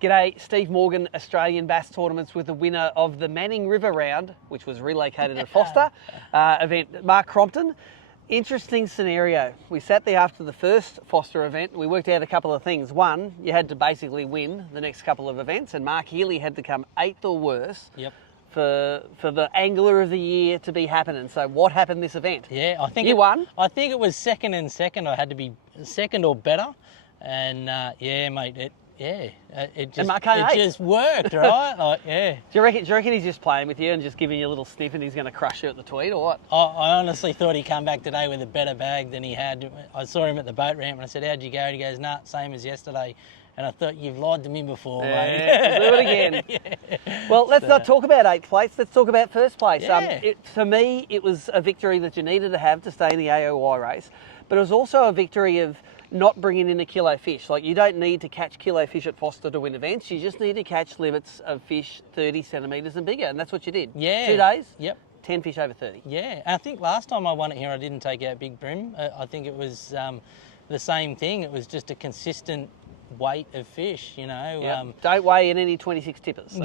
G'day, Steve Morgan, Australian Bass Tournaments with the winner of the Manning River Round, which was relocated to Forster event, Mark Crompton. Interesting scenario. We sat there after the first Forster event. We worked out a couple of things. One, you had to basically win the next couple of events, and Mark Healy had to come 8th or worse. Yep. For the Angler of the Year to be happening. So what happened this event? Yeah, I think you won. I think it was second and second. I had to be second or better, and yeah, mate, it just worked, right? Like, yeah. Do you reckon he's just playing with you and just giving you a little sniff and he's going to crush you at the tweet, or what? I honestly thought he'd come back today with a better bag than he had. I saw him at the boat ramp and I said, "How'd you go?" And he goes, "Nah, same as yesterday." And I thought, you've lied to me before, mate. Do it again. Yeah. Well, let's not talk about 8th place. Let's talk about 1st place. Yeah. For me, it was a victory that you needed to have to stay in the AOY race, but it was also a victory of not bringing in a kilo fish. Like, you don't need to catch kilo fish at Forster to win events. You just need to catch limits of fish 30 centimetres and bigger, and that's what you did. Yeah. 2 days? Yep. 10 fish over 30. Yeah, and I think last time I won it here, I didn't take out big bream. I think it was the same thing. It was just a consistent weight of fish, you know. Yep. Don't weigh in any 26 tippers. That's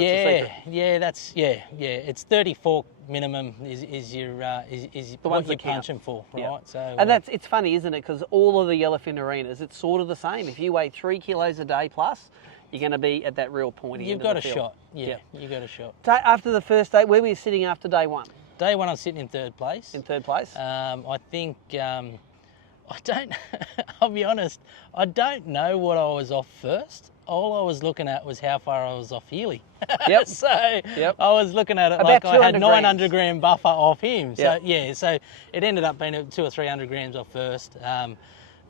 the secret. It's 34 minimum is your is the what ones you're that count. punching for, right? Yep. So and it's funny, isn't it? Because all of the yellowfin arenas, it's sort of the same. If you weigh 3 kilos a day plus, you're going to be at that real pointy you've end got of the a field. shot. Yeah, you got a shot. After the first day, where were you sitting after day one? Day one, I'm sitting in 3rd place. In 3rd place. I think. I don't. I'll be honest. I don't know what I was off first. All I was looking at was how far I was off Healy. Yep. So I was looking at it about like I had 200 900 gram buffer off him. So Yep. so it ended up being 200 or 300 grams off first.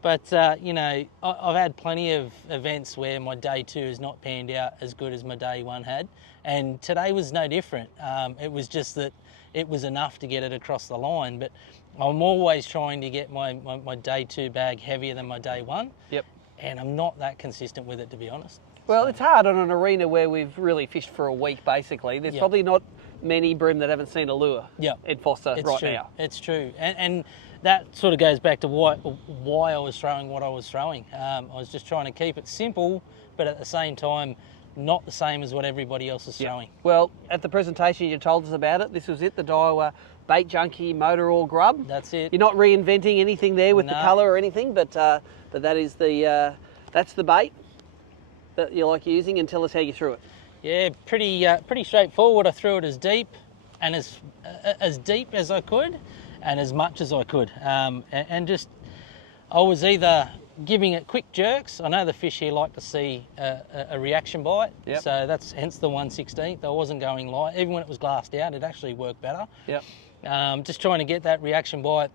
But you know, I've had plenty of events where my day 2 has not panned out as good as my day 1 had, and today was no different. It was just that it was enough to get it across the line. But I'm always trying to get my day 2 bag heavier than my day 1. Yep. And I'm not that consistent with it, to be honest. Well, it's hard on an arena where we've really fished for a week, basically. There's probably not many bream that haven't seen a lure in Forster now. It's true. And that sort of goes back to why I was throwing what I was throwing. I was just trying to keep it simple, but at the same time, not the same as what everybody else is throwing. Well, at the presentation you told us about it. This was it, the Daiwa Bait Junkie Motor Oil Grub. That's it. You're not reinventing anything there with the colour or anything, but that is that's the bait that you like using, and tell us how you threw it. Yeah, pretty straightforward. I threw it as deep and as deep as I could, and as much as I could, and just I was either giving it quick jerks. I know the fish here like to see a reaction bite, so that's hence the 1/16. I wasn't going light, even when it was glassed out. It actually worked better. Yep. Just trying to get that reaction bite,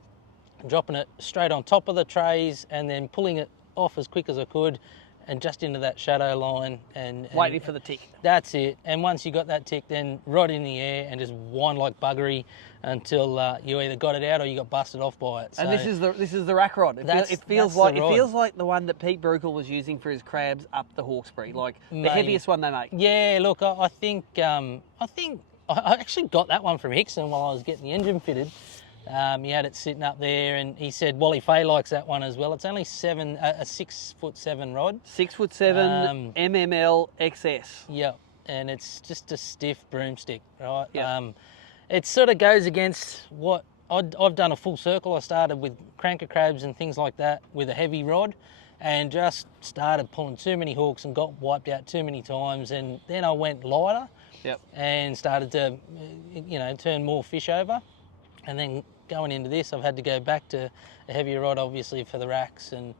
dropping it straight on top of the trays, and then pulling it off as quick as I could, and just into that shadow line, and waiting for the tick. That's it. And once you got that tick, then right in the air and just wind like buggery until you either got it out or you got busted off by it. So and this is the rack rod. It feels like the one that Pete Brukel was using for his crabs up the Hawkesbury, like the heaviest one they make. Yeah, look, I think I actually got that one from Hickson while I was getting the engine fitted. He had it sitting up there, and he said Wally Fay likes that one as well. It's only a 6'7" rod. 6'7" MML XS. Yep, and it's just a stiff broomstick, right? Yep. It sort of goes against what I've done a full circle. I started with cranker crabs and things like that with a heavy rod, and just started pulling too many hooks and got wiped out too many times. And then I went lighter, and started to, turn more fish over, and then going into this, I've had to go back to a heavier rod, obviously, for the racks and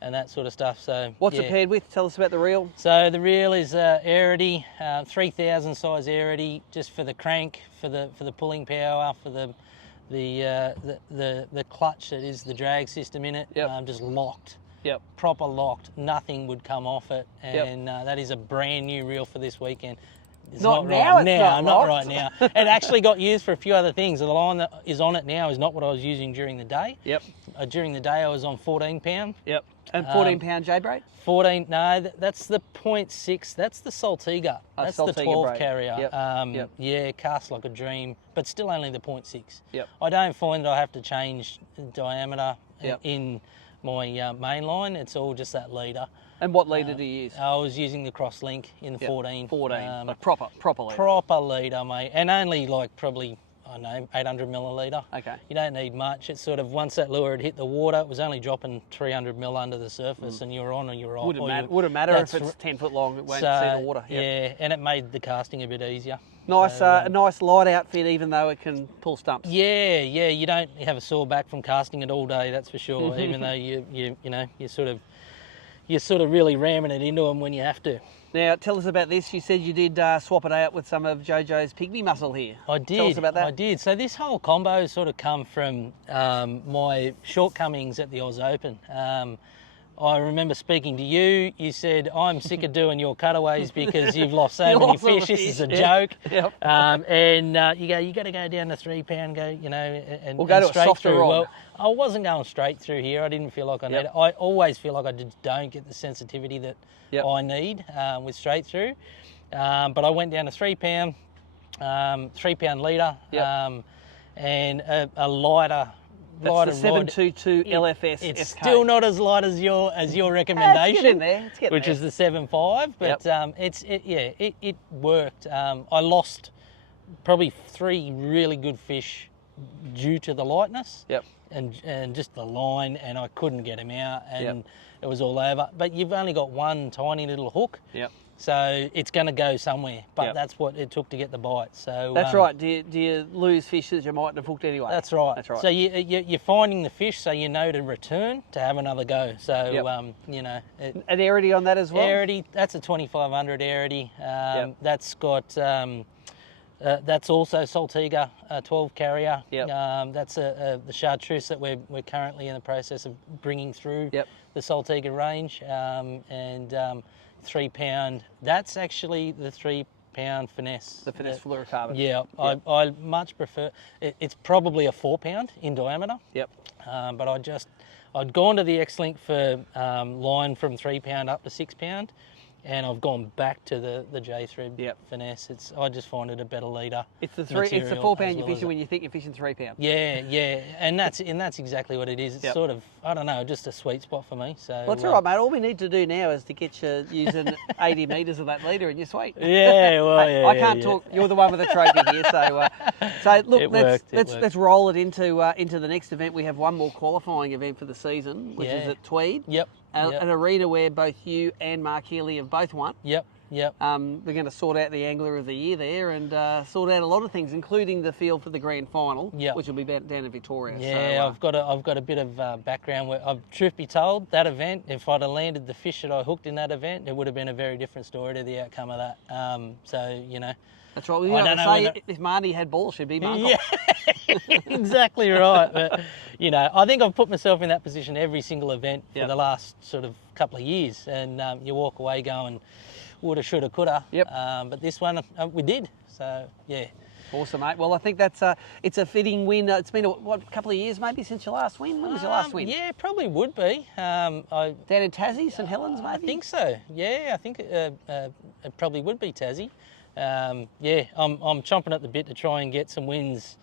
that sort of stuff. So what's it paired with? Tell us about the reel. So the reel is Arity, 3000 size Arity, just for the crank, for the pulling power, for the clutch that is the drag system in it. Just locked. Proper locked. Nothing would come off it, and that is a brand new reel for this weekend. It's not right now. It actually got used for a few other things. The line that is on it now is not what I was using during the day. During the day I was on 14 pound. And 14 pound J-braid? 14, no, that's the 0.6. That's the Saltiga. That's the 12 braid. carrier. Yeah, cast like a dream, but still only the 0.6. Yep. I don't find that I have to change diameter in main line. It's all just that leader. And what leader do you use? I was using the Crosslink in the 14. 14, like proper leader. Proper leader, mate, and only like probably, I don't know, 800 milliliter. Okay. You don't need much. It's sort of, once that lure had hit the water, it was only dropping 300 mil under the surface, and you're on or you're off. Wouldn't matter if it's 10 foot long, it won't see the water. Yeah, and it made the casting a bit easier. Nice, a nice light outfit, even though it can pull stumps. Yeah, you don't have a sore back from casting it all day, that's for sure. Even though you're sort of really ramming it into them when you have to. Now, tell us about this. You said you did swap it out with some of JoJo's pygmy muscle here. I did. Tell us about that. I did. So this whole combo sort of come from my shortcomings at the Oz Open. I remember speaking to you. You said, I'm sick of doing your cutaways because you've lost so many fish. This is a joke. Yep. You got to go down to 3 pound, and we'll go to straight a softer through. rod. Well, I wasn't going straight through here. I didn't feel like I needed it. I always feel like I just don't get the sensitivity that I need with straight through. But I went down to 3 pound, 3 pound leader, and a lighter. That's the 722 LFS. It's SK. still not as light as your recommendation, Let's get in there. Let's get which there. is the 7.5. But it worked. I lost probably 3 really good fish due to the lightness. Yep. And just the line, and I couldn't get him out, and it was all over. But you've only got one tiny little hook. Yep. So it's going to go somewhere, but that's what it took to get the bite. So that's right. Do you lose fish that you mightn't have hooked anyway? That's right. That's right. So you're finding the fish, so you know to return to have another go. So an Arity on that as well. Arity, that's a 2500 Arity. That's got that's also Saltiga 12 carrier. That's the chartreuse that we're currently in the process of bringing through the Saltiga range, and 3 pound. That's actually the 3 pound finesse. The finesse fluorocarbon. Yeah, I much prefer. It's probably a 4 pound in diameter. Yep. But I'd gone to the X-Link for line from 3 pound up to 6 pound, and I've gone back to the J-thread finesse. I just find it a better leader. It's the 4 pound you're fishing when you think you're fishing 3 pound. Yeah, and that's exactly what it is. It's sort of, I don't know, just a sweet spot for me. So well, that's all right, mate. All we need to do now is to get you using 80 metres of that leader, and you're sweet. Yeah, well, I can't talk. You're the one with the trophy here, so look, let's roll it into the next event. We have one more qualifying event for the season, which is at Tweed. Yep. An arena where both you and Mark Healy have both won. Yep. We're going to sort out the Angler of the Year there, and sort out a lot of things, including the field for the grand final, which will be down in Victoria. Yeah, so, I've got a bit of background. Where, truth be told, that event, if I'd have landed the fish that I hooked in that event, it would have been a very different story to the outcome of that. That's right. We don't know if Marty had balls, she'd be my uncle. Yeah, exactly right. But I think I've put myself in that position every single event for the last sort of couple of years, and you walk away going, woulda, shoulda, coulda. Yep. But this one we did. So yeah. Awesome, mate. Well, I think it's a fitting win. It's been a couple of years maybe since your last win. When was your last win? Yeah, probably would be. Down in Tassie, St Helens, maybe. I think so. Yeah, I think it probably would be Tassie. I'm chomping at the bit to try and get some wins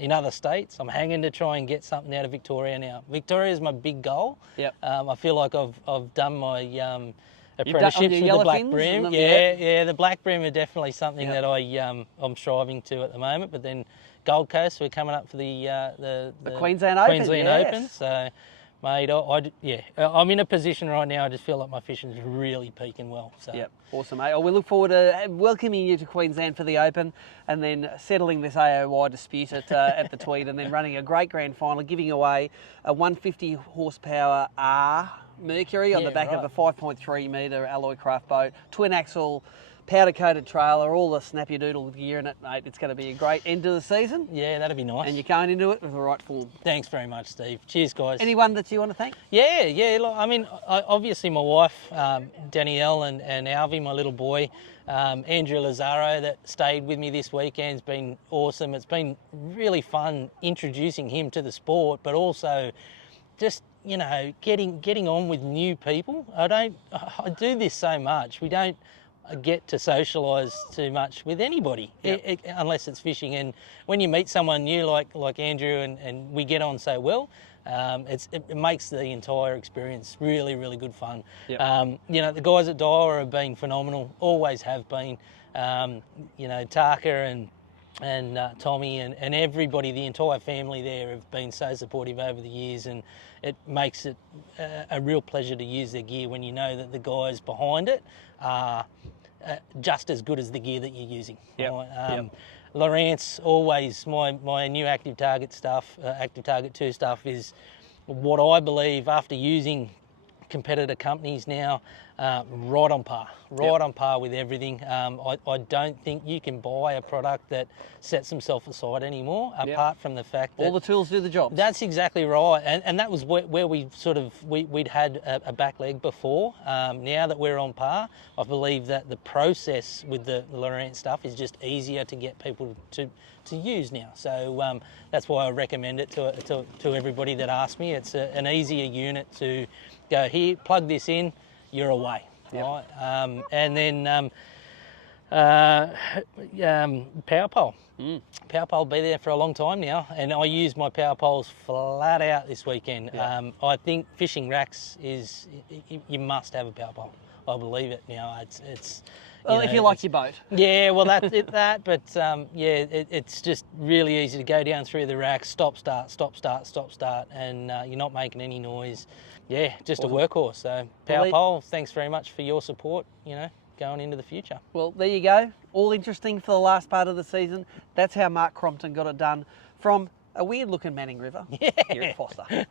in other states. I'm hanging to try and get something out of Victoria now. Victoria is my big goal. Yep. I feel like I've done my apprenticeships with the black bream. The black bream are definitely something that I'm striving to at the moment. But then Gold Coast, we're coming up for the Queensland Open. Open. So, mate, I'm in a position right now. I just feel like my fishing's really peaking well. So. Yep, awesome, mate. Well, we look forward to welcoming you to Queensland for the Open, and then settling this AOY dispute at the Tweed, and then running a great grand final, giving away a 150 horsepower R Mercury on the back of a 5.3 metre alloy craft boat, twin axle, powder coated trailer, all the snappy doodle gear in it, mate. It's going to be a great end to the season. Yeah, that'd be nice. And you're going into it with the right form. Thanks very much, Steve. Cheers, guys. Anyone that you want to thank? Yeah. Look, I mean, obviously my wife, Danielle, and Alvy, my little boy, Andrew Lazaro, that stayed with me this weekend, has been awesome. It's been really fun introducing him to the sport, but also just getting on with new people. I do this so much. We don't get to socialise too much with anybody, unless it's fishing. And when you meet someone new like Andrew and we get on so well, It makes the entire experience really, really good fun. Yep. You know, the guys at Daiwa have been phenomenal, always have been. You know, Taka and Tommy and everybody, the entire family there have been so supportive over the years, and it makes it a real pleasure to use their gear when you know that the guys behind it are just as good as the gear that you're using. Yep. Right? Lowrance, always my new Active Target stuff, Active Target 2 stuff is what I believe, after using competitor companies now, right on par with everything. I don't think you can buy a product that sets themselves aside anymore, apart from the fact that all the tools do the job. That's exactly right, and that was where we sort of we'd had a back leg before. Now that we're on par, I believe that the process with the Lowrance stuff is just easier to get people to use now. So that's why I recommend it to everybody that asks me. It's an easier unit to go, here, plug this in, you're away. Yep. Right? And then power pole. Power pole will be there for a long time now, and I use my power poles flat out this weekend. Yeah. I think fishing racks is, you must have a power pole. I believe it now. It's Well, if you like your boat. yeah, well, that's it, but yeah, it's just really easy to go down through the racks, stop, start, and you're not making any noise. Yeah, just Awesome. a workhorse. So power Well, pole, thanks very much for your support, you know, going into the future. Well, there you go. All interesting for the last part of the season. That's how Mark Crompton got it done from a weird-looking Manning River here at Forster.